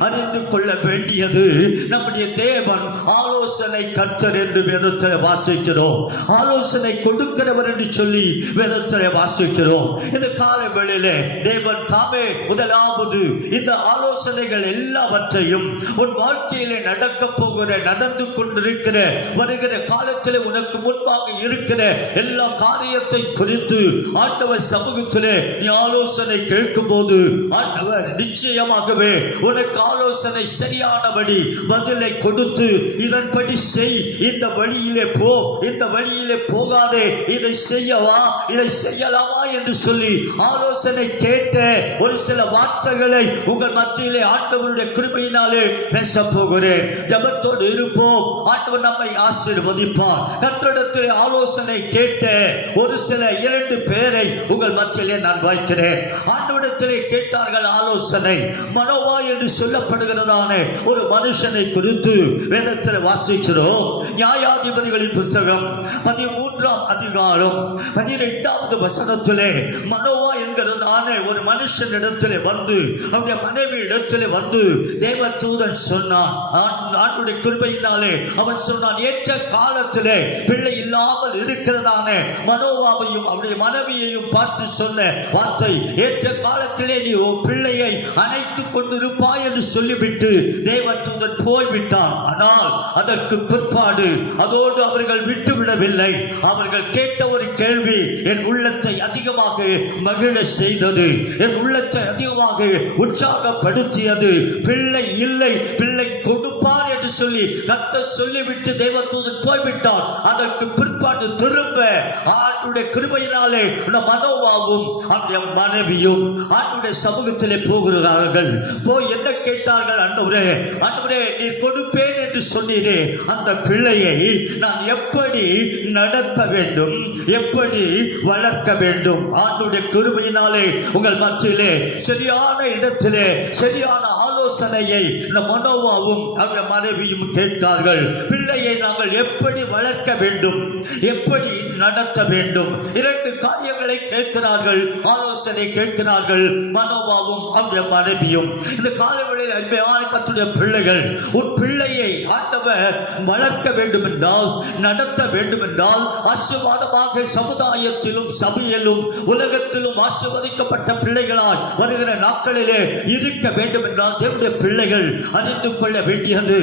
அறிந்து கொள்ள வேண்டியது, நம்முடைய தேவன் ஆலோசனை கர்த்தர் என்று வேதத்தில் வாசிக்கிறோம், ஆலோசனை கொடுக்கிறவர் என்று சொல்லி வேதத்தில் வாசிக்கிறோம். இந்த கால வேளையிலே தேவன் தாமே முதலாவது இந்த ஆலோசனைகள் எல்லாவற்றையும் உன் வாழ்க்கையிலே நடக்க போகிற, நடந்து கொண்டிருக்கிற, வருகிற காலத்திலே உனக்கு முன்பாக இருக்கிற எல்லா காரியத்தை குறித்து ஆண்டவர் சமூகத்திலே நீ ஆலோசனை கேட்கும் போது ஆண்டவர் நிச்சயமாகவே உனக்கு ஆலோசனை சரியானபடி பதிலை கொடுத்து, இதன்படி செய், இந்த வழியிலே போ, இந்த வழியிலே போகாதே, இதை செய்யவா, இதை செய்யலாமா என்று சொல்லி ஆலோசனை கேட்ட ஒரு சில வார்த்தைகளை உங்கள் மத்தியிலே ஆண்டவருடைய கிருபையினாலே பேச போகிறேன். ஜெபத்தோடு இருப்போம், ஆண்டவர் நம்மை ஆசீர்வதிப்பார். கர்த்தரிடத்திலே ஆலோசனை கேட்ட ஒரு சில 2 பேரை உங்கள் மத்தியிலே நான் வைக்கிறேன். ஆண்டவரிடத்திலே கேட்டார்கள் ஆலோசனை. மனோவா என்று சொல்லப்படுகிறதான ஒரு மனுஷனை குறித்து வேதத்தில் வாசிக்கிறோம். நியாயாதிபதிகளின் புத்தகம் 13ஆம் அதிகாரம் 12வது வசனத்திலே மனோவா என்கிறதான ஒரு மனுஷன் இடத்திலே வந்து, அவருடைய மனைவி இடத்திலே வந்து தேவதூதன் சொன்னான், ஆண்டுடைய கிருபையினாலே அவன் சொன்னான், ஏற்ற காலத்திலே பிள்ளை இல்லாமல் இருக்கிறதான மனோவாவையும் அவருடைய மனைவியையும் பார்த்து சொன்ன வார்த்தை, ஏற்ற காலத்திலே நீ ஒரு பிள்ளையை அணைத்துக் கொண்டிருப்பாய் என்று சொல்லிவிட்டு தேவதூதன் போய்விட்டான். ஆனால் அதற்கு பிற்பாடு அதோடு அவர்கள் விட்டுவிடவில்லை. அவர்கள் கேட்ட ஒரு கேள்வி என் உள்ளத்தை அதிகமாக மகிழ செய்தது, என் உள்ளத்தை அதிகமாக உற்சாகப்படுத்தியது. பிள்ளை இல்லை, பிள்ளை கொடுப்பார் என்று சொல்லி கர்த்தர் சொல்லிவிட்டு தேவதூதன் போய்விட்டான். அதற்கு பிற்பாடு திரும்ப ஆண்டுடைய கிருபையினாலே மனோவாவும் அவருடைய மனைவியும் ஆண்டுடைய சமூகத்திலே போகிறார்கள். போய் என்ன கேட்டார்கள், ஆண்டவரே, ஆண்டவரே நீர் கொடுப்பேன் என்று சொன்னீரே, அந்த பிள்ளையை நான் எப்படி நடத்த வேண்டும், எப்படி வளர்க்க வேண்டும்? ஆண்டுடைய கிருபையினாலே உங்கள் மத்தியிலே சரியான இடத்திலே சரியான ஆலோசனையை மனோவாவும் அவருடைய மனைவியும் கேட்டார்கள். பிள்ளையை நாங்கள் எப்படி வளர்க்க வேண்டும், எப்படி நடத்த வேண்டும்? 2 காரியங்களை கேட்கிறார்கள், ஆலோசனை கேட்கிறார்கள் மனோவாவும் அவருடைய மனைவியும். இந்த காலவெளியில் அன்பான கர்த்தருடைய பிள்ளைகள், உன் பிள்ளையை ஆண்டவர் வளர்க்க வேண்டும் என்றால், நடத்த வேண்டும் என்றால், ஆசீர்வாதமாக சமுதாயத்திலும் சபையிலும் உலகத்திலும் ஆசீர்வதிக்கப்பட்ட பிள்ளைகளாய் வருகிற நாட்களிலே இருக்க வேண்டும் என்றால் தேவனுடைய பிள்ளைகள் அறிந்து கொள்ள வேண்டியது,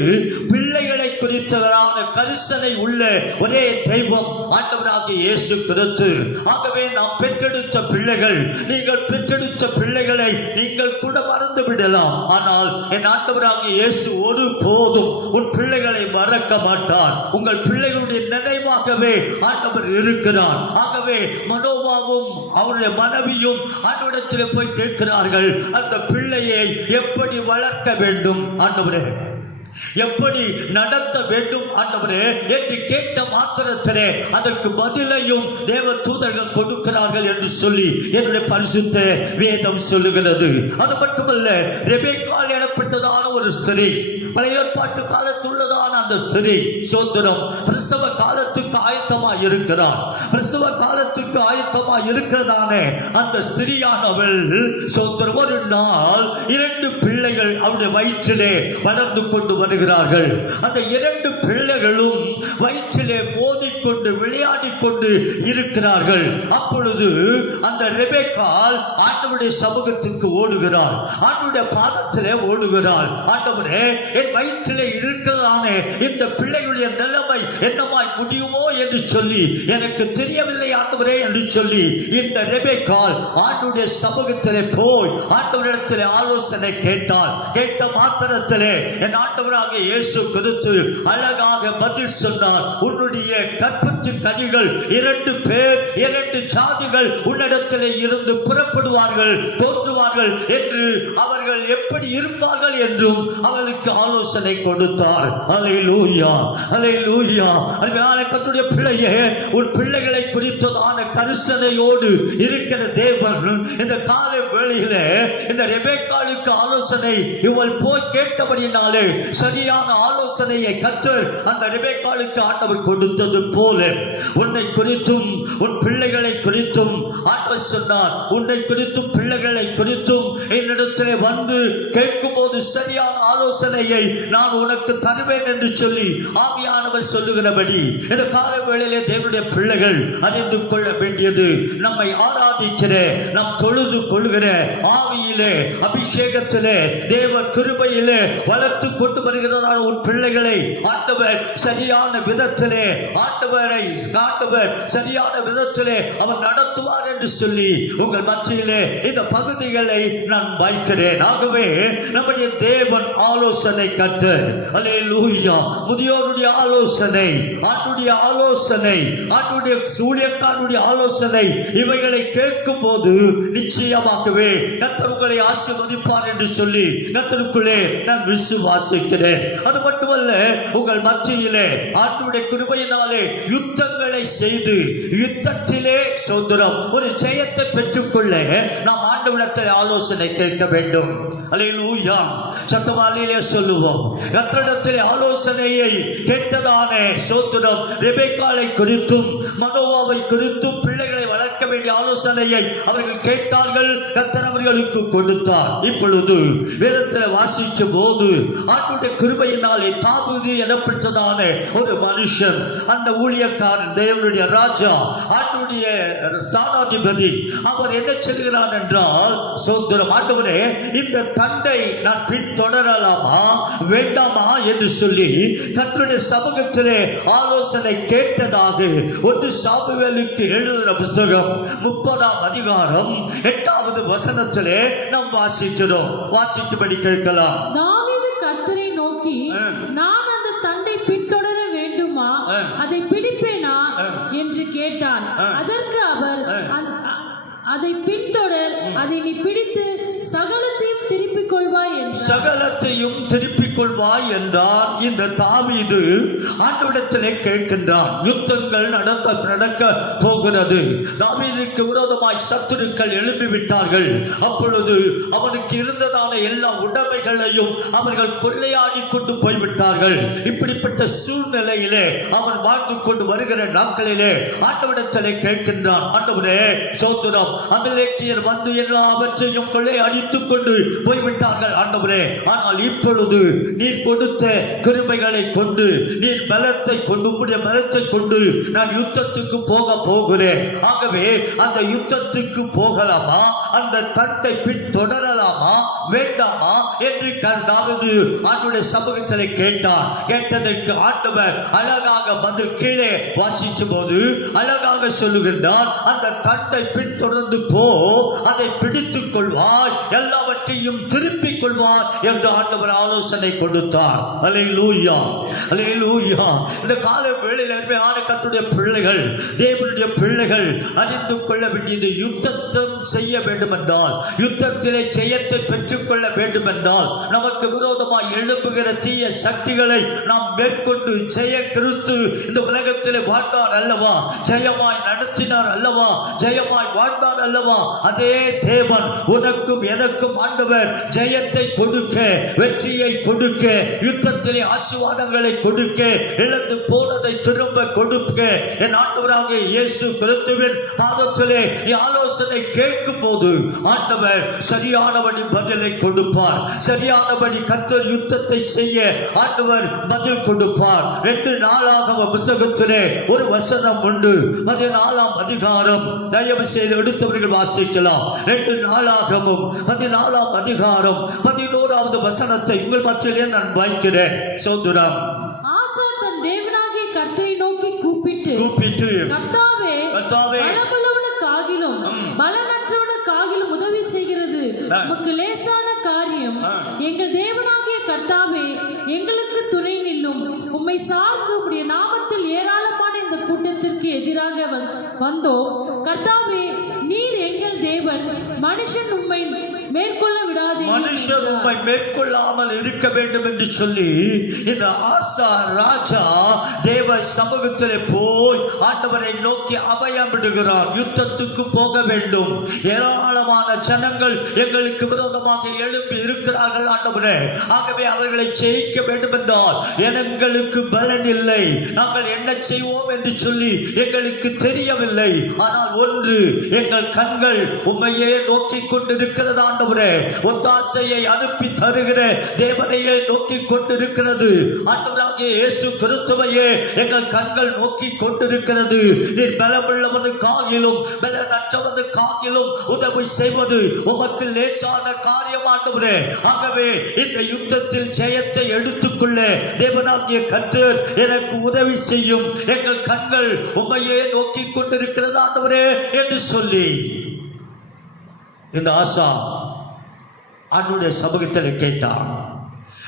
பிள்ளைகளை குறித்தவரான கரிசனை உள்ள ஒரே தெய்வம் ஆண்டவராகிய இயேசு கிறிஸ்து. ஆகவே நாம் பெற்றெடுத்த பிள்ளைகள், நீங்கள் பெற்றெடுத்த பிள்ளைகளை நீங்கள் கூட மறந்து விடலாம். ஆனால் என் ஆண்டவராகிய இயேசு ஒருபோதும் உன் பிள்ளைகளை மறக்க மாட்டார். உங்கள் பிள்ளைகளுடைய நினைவாகவே ஆண்டவர் இருக்கிறார். ஆகவே மனோவாவும் அவருடைய மனைவியும் ஆண்டவரிடத்தில் போய் கேட்கிறார்கள், அந்த பிள்ளையை எப்படி வளர்க்க வேண்டும்? ஆண்டவரே, எப்படி நடத்த வேண்டும் ஆண்டவரே என்று கேட்ட மாத்திரத்திலே அதற்கு பதிலையும் தேவ தூதர்கள் கொடுக்கிறார்கள் என்று சொல்லி என்னுடைய பரிசுத்த வேதம் சொல்லுகிறது. அது மட்டுமல்ல, ரெபெக்காள் எனப்பட்டதான ஒரு ஸ்திரீ, பழைய ஏற்பாட்டு காலத்தில் உள்ளதான அந்த ஸ்திரீ சோதரம் பிரசவ காலத்துக்கு ஆயத்தமாய் இருக்கிறார். பிரசவ காலத்துக்கு ஆயத்தமாய் இருக்கிறதானே அந்த ஸ்திரீயானவள் சோதரம் ஒரு நாள் 2 பிள்ளைகள் அவருடைய வயிற்றிலே வளர்ந்து கொண்டு வருகிறார்கள். அந்த 2 பிள்ளைகளும் வயிற்றிலே மோதிக்கொண்டு விளையாடி கொண்டு இருக்கிறார்கள். அப்பொழுது அந்த ரெபெக்காள் ஆண்டவருடைய சமூகத்துக்கு ஓடுகிறாள், ஆண்டவருடைய பாதத்திலே ஓடுகிறாள். ஆண்டவரே, என் வயிற்றிலே இருக்கிறதானே இந்த பிள்ளைகளுடைய நிலைமை என்னமாய் முடியுமோ என்று சொல்லி எனக்கு தெரியவில்லை ஆண்டவரே என்று சொல்லி இந்த ரெபெக்காள் ஆண்டவருடைய சமூகத்திலே போய் ஆண்டவரிடத்திலே ஆலோசனை கேட்டாள். கேட்ட மாத்திரத்திலே என் ஆண்டவராக இயேசு கிறிஸ்து அழகாக பதில் சொன்னார். உன்னுடைய கற்பத்தின் கனிகள் 2 பேர் 2 ஜாதிகள் உன்னிடத்திலே இருந்து புறப்படுவார்கள், தோன்றுவார்கள் என்று, அவர்கள் எப்படி இருப்பார்கள் என்றும் அவளுக்கு ஆலோசனை கொடுத்தார். அல்லேலூயா, அல்லேலூயா. அருமையான கர்த்தருடைய பிள்ளையே, உன் பிள்ளைகளை குறித்ததான கரிசனையோடு இருக்கிற தேவன் இந்த கால வேளையிலே இந்த ரெபெக்காளுக்கு ஆலோசனை இவள் போய் கேட்டபடினாலே சரியான ஆலோசனையை கர்த்தர் அந்த ரெபெக்காளுக்கு ஆண்டவர் கொடுத்தது போல உன்னை குறித்தும் உன் பிள்ளைகளை குறித்தும் ஆண்டவர் சொன்னார். உன்னை குறித்தும் பிள்ளைகளை குறித்தும் என்னிடத்திலே வந்து கேட்கும் போது சரியான ஆலோசனையை நான் உனக்கு தருவேன் என்று சொல்லி ஆவியானவர் சொல்லுகிறபடி இந்த கால வேளையிலே தேவனுடைய பிள்ளைகள் அறிந்து கொள்ள வேண்டியது, நம்மை ஆராதிக்கிற, நாம் தொழுது கொள்கிற ஆவியிலே அபிஷேகத்திலே தேவ கிருபையிலே வளர்த்து கொண்டு வருகிறதான உன் பிள்ளைகளை ஆண்டவர் சரியான விதத்திலே ஆண்டவர் சரியான விதத்திலே அவர் நடத்துவார் என்று சொல்லி உங்கள் மத்தியிலே இந்த பகுதிகளை நான் வைக்கிறேன். ஆகவே நம்முடைய தேவன் ஆலோசனை கர்த்தர். அல்லேலூயா. முதியோருடைய ஆலோசனை, ஆண்டுடைய ஆலோசனை, ஆண்டுடைய ஊழியக்காரனுடைய ஆலோசனை, இவைகளை கேட்கும் போது நிச்சயமாகவே கர்த்தர் உங்களை ஆசீர்வதிப்பார் என்று சொல்லி கர்த்தருக்குள்ளே நான் விசுவாசிக்கிறேன். அது மட்டுமல்ல, உங்கள் மத்தியிலே ஆண்டுடைய கிருபையினாலே யுத்தங்களை செய்து யுத்தத்திலே சோதரம் ஒரு ஜெயத்தை பெற்றுக்கொள்ள நாம் ஆண்டவரிடத்தில் ஆலோசனை கேட்க வேண்டும். அல்லேலூயா. சத்தமாலிலே சொல்லுவோம். கர்த்தரிடத்தில் ஆலோசனையை கேட்டதானே சோதரம் ரெபெக்காளை குறித்தும் மனோவாவை குறித்தும் பிள்ளைகளை வளர்க்க வேண்டிய ஆலோசனையை அவர்கள் கேட்டார்கள். கர்த்தர் அவர்களுக்கு கொடுத்தார். இப்பொழுது வேதத்தில் வாசிக்கும் போது ஆண்டவருடைய கிருபையினாலே தாவீது எனப்பட்டதான ஒரு மனுஷன், அந்த ஊழியக்காரன், தேவனுடைய ராஜா, ஆண்டவருடைய ஸ்தானாதிபதி, அவர் என்ன சொல்கிறான் என்றால், சோதரம் ஆண்டவரே, இந்த தண்டை நான் பின்தொடரலாமா வேண்டாமா என்று சொல்லி கர்த்தருடைய சமூகத்திலே ஆலோசனை கேட்டதாக 1 சாமுவேலுக்கு எழுதின புத்தகம் 30ஆம் அதிகாரம் 8வது வசனத்திலே நாம் வாசிக்கிறோம். வாசிக்கும்படி கேட்கலாம். தாவீது கர்த்தரை நோக்கி, நான் அந்த தண்டை பின்தொடர வேண்டுமா, அதை பிடிப்பேனா என்று கேட்டான். அதற்கு அவர், அதை பின்தொடர், அதை நீ பிடித்து சகலத்தையும் திருப்பிக் கொள்வாய் என்றார். சகலத்தையும் திருப்பிக் கொள்வாய் என்றார். இந்த தாவீது ஆண்டவரிடத்திலே கேட்கின்றான். யுத்தங்கள் நடக்க போகிறது. தாவீதுக்கு விரோதமாய் சத்துருக்கள் எழுப்பிவிட்டார்கள். அப்பொழுது அவனுக்கு இருந்ததான எல்லா உடைமைகளையும் அவர்கள் கொள்ளையாடி கொண்டு போய்விட்டார்கள். இப்படிப்பட்ட சூழ்நிலையிலே அவன் வாழ்ந்து கொண்டு வருகிற நாட்களிலே ஆண்டவரிடத்திலே கேட்கின்றான். ஆண்டவரே, சோதரம் அமலேக்கியர் வந்து எல்லாவற்றையும் கொள்ளை அடித்துக் கொண்டு போய்விட்டார்கள் ஆண்டவரே. ஆனால் இப்பொழுது நீர் கொடுத்த கிருபைகளை கொண்டு, நீர் பலத்தை கொண்டு, உம்முடைய பலத்தை கொண்டு நான் யுத்தத்துக்கு போகிறேன். ஆகவே அந்த யுத்தத்துக்கு போகலாமா, அந்த தண்டை பின்தொடரலாமா வேண்டாமா என்று தாவீது ஆண்டவருடைய சமூகத்திலே கேட்டான். கேட்டதற்கு ஆண்டவர் அழகாக பதில் கீழே வாசிக்கும் போது அழகாக சொல்லுகின்றார். அந்த தண்டை பின்தொடர்ந்து போ, அதை பிடித்துக் கொள்வாய், எல்லாவற்றையும் திருப்பிக் கொள்வார் என்று ஆண்டவர் ஆலோசனை கொடுத்தார். அல்லேலூயா, அல்லேலூயா. இந்த கால வேளையில் அருமையான கர்த்தருடைய பிள்ளைகள், தேவனுடைய பிள்ளைகள் அறிந்து கொள்ள வேண்டியது, யுத்தம் செய்ய வேண்டும் என்றால், யுத்தத்திலே ஜெயத்தை பெற்றுக்கொள்ள வேண்டும் என்றால், நமக்கு விரோதமாய் எழுப்புகிற தீய சக்திகளை நாம் மேற்கொண்டு ஜெய கிறிஸ்து இந்த உலகத்திலே வாழ்ந்தார் அல்லவா, ஜெயமாய் நடத்தினார் அல்லவா, ஜெயமாய் வாழ்ந்தார் அல்லவா. அதே தேவன் உனக்கும் எனக்கும் ஆண்டவர் ஜெயத்தை கொடுக்க, வெற்றியை கொடுக்க, யுத்தத்திலே ஆசீர்வாதங்களை கொடுக்க, இழந்து போனதை திரும்ப கொடுக்க, என் ஆண்டவராக இயேசு கிறிஸ்துவின் பாதத்திலே ஆலோசனை கேட்கும் போது ஆண்டவர் சரியானபடி பதிலை கொடுப்பார். சரியானபடி கர்த்தர் யுத்தத்தை செய்ய ஆண்டவர் பதில் கொடுப்பார். 2 நாளாகம புத்தகத்திலே ஒரு வசனம் உண்டு. 14ஆம் அதிகாரம், தயவு செய்து எடுத்தவர்கள் வாசிக்கலாம். 2 நாளாகமும் 14ஆம் அதிகாரம் 11வது வசனத்தை உங்கள் மத்தியிலே நான் வாய்க்கிறேன். சோதரம். ஆசா தன் தேவனாகிய கர்த்தரை நோக்கி கூப்பிட்டு கர்த்தாவே, பலமுள்ளவனுக்காகிலும் பலனற்றவனுக்காகிலும் உதவி செய்கிறது உமக்கு லேசான காரியம். எங்கள் தேவனாகிய கர்த்தாவே, எங்களுக்கு துணை நில்லும். உம்மை சார்ந்து உம்முடைய நாமத்தில் ஏராளமான இந்த கூட்டத்திற்கு எதிராக வந்தோம். கர்த்தாவே, நீர் எங்கள் தேவன். மனுஷன் உம்மை மேற்கொள்ள விடாதே, மனுஷர் உம்மை மேற்கொள்ளாமல் இருக்க வேண்டும் என்று சொல்லி இந்த ஆசா ராஜா தேவ சமூகத்திலே போய் ஆண்டவரை நோக்கி அபயம் விடுகிறார். யுத்தத்துக்கு போக வேண்டும், ஏராளமான ஜனங்கள் எங்களுக்கு விரோதமாக எழுப்பி இருக்கிறார்கள் ஆண்டவரே, ஆகவே அவர்களை ஜெயிக்க வேண்டும் என்றால் எங்களுக்கு பலன் இல்லை, நாங்கள் என்ன செய்வோம் என்று சொல்லி எங்களுக்கு தெரியவில்லை. ஆனால் ஒன்று, எங்கள் கண்கள் உம்மையே நோக்கி கொண்டிருக்கிறது ஆண்டவரே, ஒத்தாசையை அனுப்பி தருகிற தேவனையே நோக்கி கொண்டிருக்கிறது. ஆண்டவராகிய இயேசு கிறிஸ்துவையே எங்கள் கண்கள் நோக்கி கொண்டிருக்கிறது. நீர் பலமுள்ளவனுக்காகிலும் பலனற்றவனுக்காகிலும் உதவி செய்வது உமக்கு லேசான காரியம் ஆண்டவரே. ஆகவே இந்த யுத்தத்தில் ஜெயத்தை எடுத்துக்கொள்ள தேவனாகிய கர்த்தர் எனக்கு உதவி செய்யும். எங்கள் கண்கள் உம்மையே நோக்கி கொண்டிருக்கிறது ஆண்டவரே என்று சொல்லி இந்த ஆசா அவனுடைய சமூகத்தில் கேட்டான்.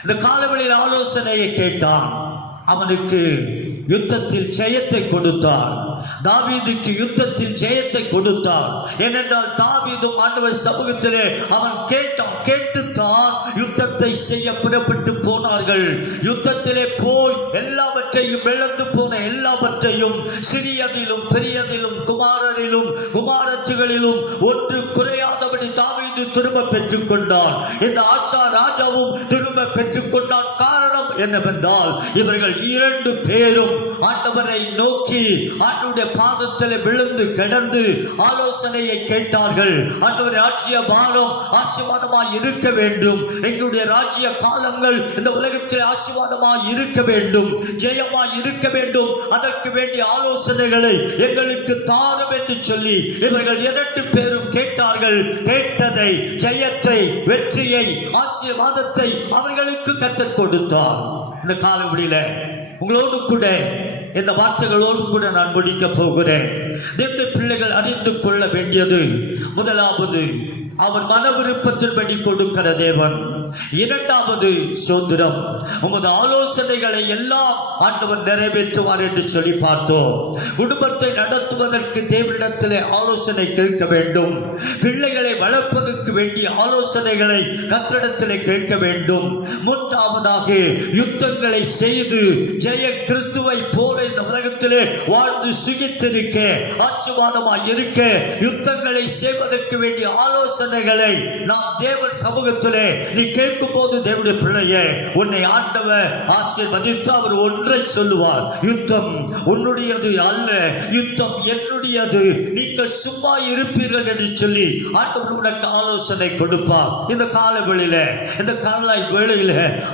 இந்த காலவெளியில் ஆலோசனையை கேட்டான். அவனுக்கு யுத்தத்தில் ஜெயத்தை கொடுத்தார். தாவீதுக்கு யுத்தத்தில் ஜெயத்தை கொடுத்தார். ஏனென்றால் தாவீதும் ஆண்டவர் சமூகத்திலே அவன் கேட்டுத்தான் யுத்தத்தை செய்ய புறப்பட்டு போனார்கள். யுத்தத்திலே போய் எல்லாவற்றையும் இழந்து போன எல்லாவற்றையும், சிறியதிலும் பெரியதிலும் குமாரரிலும் குமாரத்திகளிலும் ஒன்று குறையாதபடி தாவீது திரும்ப பெற்றுக் கொண்டான். இந்த ஆசா ராஜாவும் திரும்ப பெற்றுக் கொண்டான். காரணம் என்னவென்றால் இவர்கள் 2 பேரும் ஆண்டவரை நோக்கி ஆண்டவருடைய பாதத்தில் விழுந்து கிடந்து ஆலோசனையை கேட்டார்கள். ஆண்டவருடைய ராஜ்ய பாரம் ஆசீர்வாதமாய் இருக்க வேண்டும், எங்களுடைய ராஜ்ய காலங்கள் இந்த உலகத்தில் ஆசீர்வாதமாய் இருக்க வேண்டும், ஜெயமாய் இருக்க வேண்டும், அதற்கு வேண்டிய ஆலோசனைகளை எங்களுக்கு தாரும் என்று சொல்லி இவர்கள் 2 பேரும் கேட்டார்கள். கேட்டதை, ஜெயத்தை, வெற்றியை, ஆசீர்வாதத்தை அவர்களுக்கு கற்றுக் கொடுத்தார். இந்த காலவெளியில உங்களோடு கூட இந்த வார்த்தைகளோடு கூட நான் முடிக்க போகிறேன். தேவனுடைய பிள்ளைகள் அறிந்து கொள்ள வேண்டியது, முதலாவது அவர் மன விருப்பத்தின்படி கொடுக்கிற தேவன். 2வது சோதரம், உமது ஆலோசனைகளை எல்லாம் ஆண்டவர் நிறைவேற்றுவார் என்று சொல்லி பார்த்தோம். குடும்பத்தை நடத்துவதற்கு தேவனிடத்திலே ஆலோசனை கேட்க வேண்டும். பிள்ளைகளை வளர்ப்பதற்கு வேண்டிய ஆலோசனைகளை கர்த்தரிடத்திலே கேட்க வேண்டும். 3வதாக யுத்தங்களை செய்து ஜெய கிறிஸ்துவை போல இந்த உலகத்திலே வாழ்ந்து சுகித்திருக்க, ஆசீர்வாதமாய் இருக்க, யுத்தங்களை செய்வதற்கு வேண்டிய ஆலோசனைகளை நாம் தேவன் சமூகத்திலே நீ கேட்கும் போது தேவனுடைய பிள்ளையே, உன்னை ஆண்டவர் ஆசீர்வதித்து அவர் ஒன்றை சொல்லுவார், யுத்தம் உன்னுடையது அல்ல, யுத்தம் என்னுடையது, நீங்கள் சும்மா இருப்பீர்கள் என்று சொல்லி ஆண்டவர் உனக்கு ஆலோசனை கொடுப்பார். இந்த காலவெளியில, இந்த காலை வேளையில,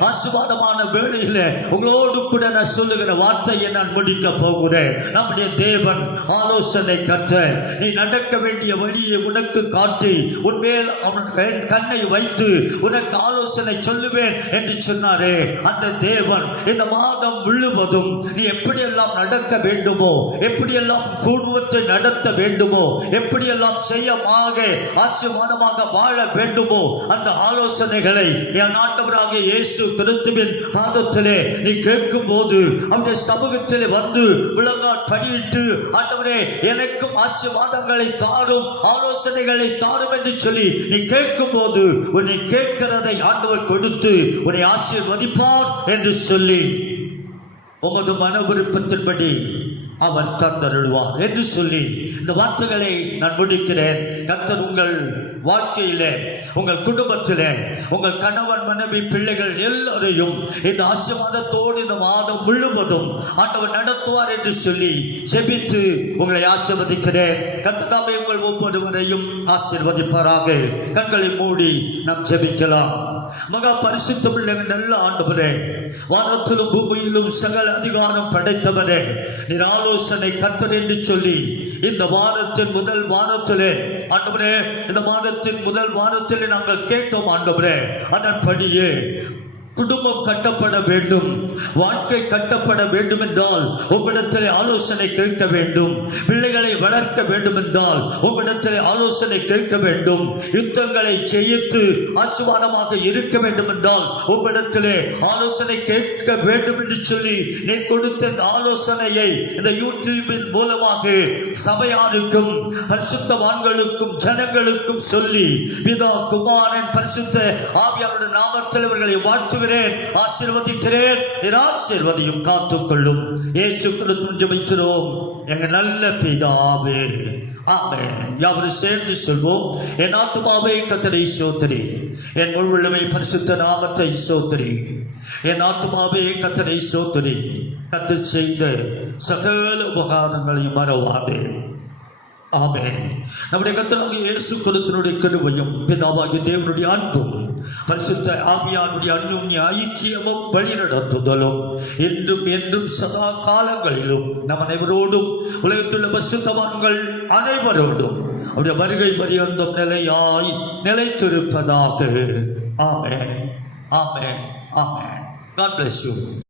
ஆசீர்வாதமான வேளையில உங்களோடு கூட நான் சொல்லுகிற வார்த்தையை நான் முடிக்க போகிறேன். நம்முடைய தேவன் ஆலோசனை கர்த்தர். நீ நடக்க வேண்டிய வழியை உனக்கு காட்டி உன்மேல் அவன் கண்ணை வைத்து உனக்கு ஆலோசனை சொல்லுவேன் என்று சொன்னாரே, அந்த தேவன் இந்த மாதம் முழுவதும் நீ எப்படியெல்லாம் நடக்க வேண்டுமோ, எப்படியெல்லாம் குடும்பத்தை நடத்த வேண்டுமோ, எப்படியெல்லாம் ஜெயமாக ஆசீர்வாதமாக வாழ வேண்டுமோ, அந்த ஆலோசனைகளை என் ஆண்டவராக இயேசு கிறிஸ்துவின் பாதத்திலே நீ கேட்கும் போது அவருடைய சமூகத்திலே வந்து விளங்கால் படியிட்டு, ஆண்டவரே எனக்கும் ஆசீர்வாதங்களை தாரும், ஆலோசனைகளை தாரும் என்று சொல்லி நீ கேட்கும் போது உன்னை கேட்கிறதை ஆண்டவர் கொடுத்து உன்னை ஆசீர்வதிப்பார் என்று சொல்லி உமது மன விருப்பத்தின்படி அவர் தந்தருள்வார் என்று சொல்லி இந்த வார்த்தைகளை நான் முடிக்கிறேன். கர்த்தர் உங்கள் வாழ்க்கையிலே, உங்கள் குடும்பத்திலே, உங்கள் கணவன் மனைவி பிள்ளைகள் எல்லோரையும் இந்த ஆசீர்வாதத்தோடு இந்த மாதம் முழுவதும் ஆண்டவர் நடத்துவார் என்று சொல்லி ஜெபித்து உங்களை ஆசீர்வதிக்கிறேன். கர்த்தர் உங்கள் ஒவ்வொருவரையும் ஆசீர்வதிப்பாராக. கண்களை மூடி நாம் ஜெபிக்கலாம். மகா பரிசுத்தமுள்ள நல்ல ஆண்டவரே, வானத்திலும் பூமியிலும் சகல அதிகாரம் படைத்தவரே, நீர் ஆலோசனை கர்த்தர் என்று சொல்லி இந்த வாரத்தின் முதல் வாரத்திலே ஆண்டவரே, இந்த மாதத்தின் முதல் வாரத்திலே நாங்கள் கேட்டோம் ஆண்டவரே. அதன்படியே குடும்பம் கட்டப்பட வேண்டும், வாழ்க்கை கட்டப்பட வேண்டும் என்றால் உம்மிடத்தில் ஆலோசனை கேட்க வேண்டும். பிள்ளைகளை வளர்க்க வேண்டும் என்றால் உம்மிடத்தில் ஆலோசனை கேட்க வேண்டும். யுத்தங்களை ஜெயித்து ஆசீர்வாதமாக இருக்க வேண்டும் என்றால் உம்மிடத்திலே ஆலோசனை கேட்க வேண்டும் என்று சொல்லி நீ கொடுத்த இந்த ஆலோசனையை இந்த யூடியூபின் மூலமாக சபையாருக்கும் பரிசுத்தவான்களுக்கும் ஜனங்களுக்கும் சொல்லி பிதா குமாரன் பரிசுத்த ஆவியாருடைய நாமத்தில் அவர்களை வாழ்த்து ஆசீர்வதிக்கிறேன். ஆசீர்வதியும் காத்துக்கொள்ளும். இயேசு கிறிஸ்துவின் ஜெபிக்கிறோம் எங்கள் நல்ல பிதாவே, ஆமென். யாவரும் சேர்ந்து சொல்வோம். என் ஆத்துமாவே கர்த்தரை ஸ்தோத்திரி, என் முழு உள்ளமே பரிசுத்த நாமத்தை ஸ்தோத்திரி. என் ஆத்துமாவே கர்த்தரை ஸ்தோத்திரி, கர்த்தர் செய்த சகல உபகாரங்களையும் மறவாதே. ஆமென். நம்முடைய கர்த்தராகிய இயேசு கிறிஸ்துவினுடைய கிருபையும் பிதாவாகிய தேவனுடைய அன்பும் பரிசுத்த ஆவியானுடைய அந்யோன்ய ஐக்கியமும் வழிநடத்துதலும் என்றும் என்றும் சதா காலங்களிலும் நம் அனைவரோடும் உலகத்துள்ள பரிசுத்தவான்கள் அனைவரோடும் அவருடைய வருகை பரியந்தம் நிலையாய் நிலைத்திருப்பதாக. ஆமென், ஆமென், ஆமென். God bless you.